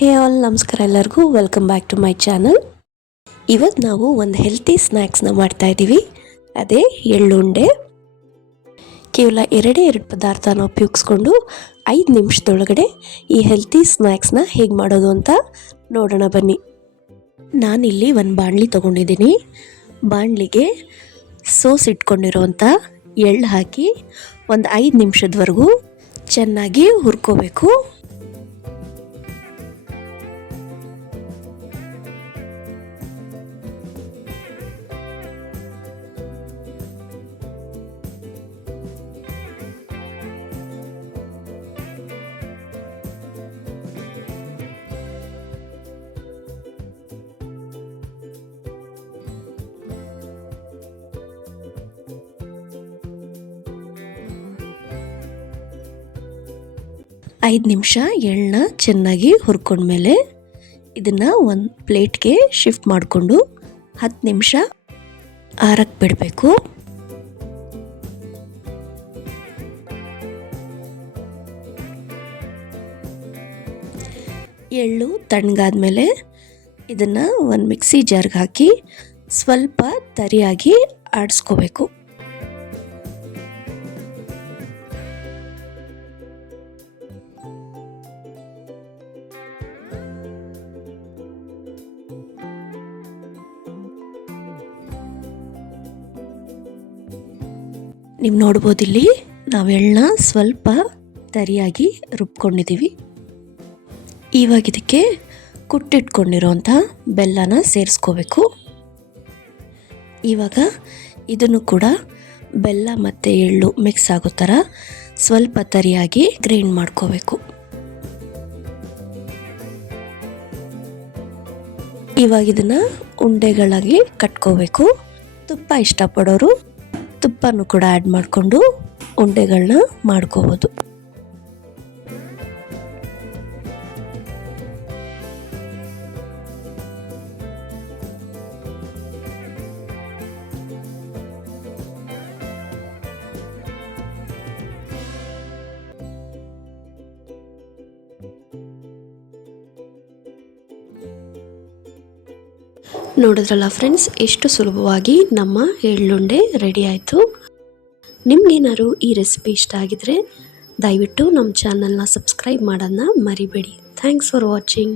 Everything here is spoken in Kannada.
ಹೇ ಆಲ್, ನಮಸ್ಕಾರ ಎಲ್ಲರಿಗೂ. Welcome back to my channel. ಇವತ್ತು ನಾವು ಒಂದು ಹೆಲ್ತಿ ಸ್ನ್ಯಾಕ್ಸ್ನ ಮಾಡ್ತಾಯಿದ್ದೀವಿ. ಅದೇ ಎಳ್ಳುಂಡೆ. ಕೇವಲ ಎರಡು ಪದಾರ್ಥನ ಉಪಯೋಗಿಸ್ಕೊಂಡು 5 ನಿಮಿಷದೊಳಗಡೆ ಈ ಹೆಲ್ತಿ ಸ್ನ್ಯಾಕ್ಸ್ನ ಹೇಗೆ ಮಾಡೋದು ಅಂತ ನೋಡೋಣ ಬನ್ನಿ. ನಾನಿಲ್ಲಿ ಒಂದು ಬಾಣಲಿ ತೊಗೊಂಡಿದ್ದೀನಿ. ಬಾಣಲಿಗೆ ಇಟ್ಕೊಂಡಿರೋವಂಥ ಎಳ್ಳು ಹಾಕಿ ಒಂದು 5 ನಿಮಿಷದವರೆಗೂ ಚೆನ್ನಾಗಿ ಹುರ್ಕೋಬೇಕು. ಐದು ನಿಮಿಷ ಎಳ್ಳನ್ನ ಚೆನ್ನಾಗಿ ಹುರ್ಕೊಂಡ್ಮೇಲೆ ಇದನ್ನು ಒಂದು ಪ್ಲೇಟ್ಗೆ ಶಿಫ್ಟ್ ಮಾಡಿಕೊಂಡು 10 ನಿಮಿಷ ಆರಕ್ಕೆ ಬಿಡಬೇಕು. ಎಳ್ಳು ತಣ್ಣಗಾದ್ಮೇಲೆ ಇದನ್ನು ಒಂದು ಮಿಕ್ಸಿ ಜಾರ್ಗೆ ಹಾಕಿ ಸ್ವಲ್ಪ ತರಿಯಾಗಿ ಆಡಿಸ್ಕೋಬೇಕು. ನೀವು ನೋಡ್ಬೋದು, ಇಲ್ಲಿ ನಾವು ಎಳ್ಳನ್ನ ಸ್ವಲ್ಪ ತರಿಯಾಗಿ ರುಬ್ಕೊಂಡಿದ್ದೀವಿ. ಇವಾಗ ಇದಕ್ಕೆ ಕುಟ್ಟಿಟ್ಕೊಂಡಿರೋಂಥ ಬೆಲ್ಲನ ಸೇರಿಸ್ಕೋಬೇಕು. ಇವಾಗ ಇದನ್ನು ಕೂಡ ಬೆಲ್ಲ ಮತ್ತು ಎಳ್ಳು ಮಿಕ್ಸ್ ಆಗೋ ಥರ ಸ್ವಲ್ಪ ತರಿಯಾಗಿ ಗ್ರೈಂಡ್ ಮಾಡ್ಕೋಬೇಕು. ಇವಾಗ ಇದನ್ನು ಉಂಡೆಗಳಾಗಿ ಕಟ್ಕೋಬೇಕು. ತುಪ್ಪ ಇಷ್ಟಪಡೋರು ತುಪ್ಪನೂ ಕೂಡ ಆ್ಯಡ್ ಮಾಡಿಕೊಂಡು ಉಂಡೆಗಳನ್ನ ಮಾಡ್ಕೋಬೋದು. ನೋಡಿದ್ರಲ್ಲ ಫ್ರೆಂಡ್ಸ್, ಎಷ್ಟು ಸುಲಭವಾಗಿ ನಮ್ಮ ಎಳ್ಳುಂಡೆ ರೆಡಿ ಆಯಿತು. ನಿಮ್ಗೇನಾದ್ರು ಈ ರೆಸಿಪಿ ಇಷ್ಟ ಆಗಿದ್ರೆ ದಯವಿಟ್ಟು ನಮ್ಮ ಚಾನಲ್ನ ಸಬ್ಸ್ಕ್ರೈಬ್ ಮಾಡೋದನ್ನ ಮರಿಬೇಡಿ. Thanks for watching.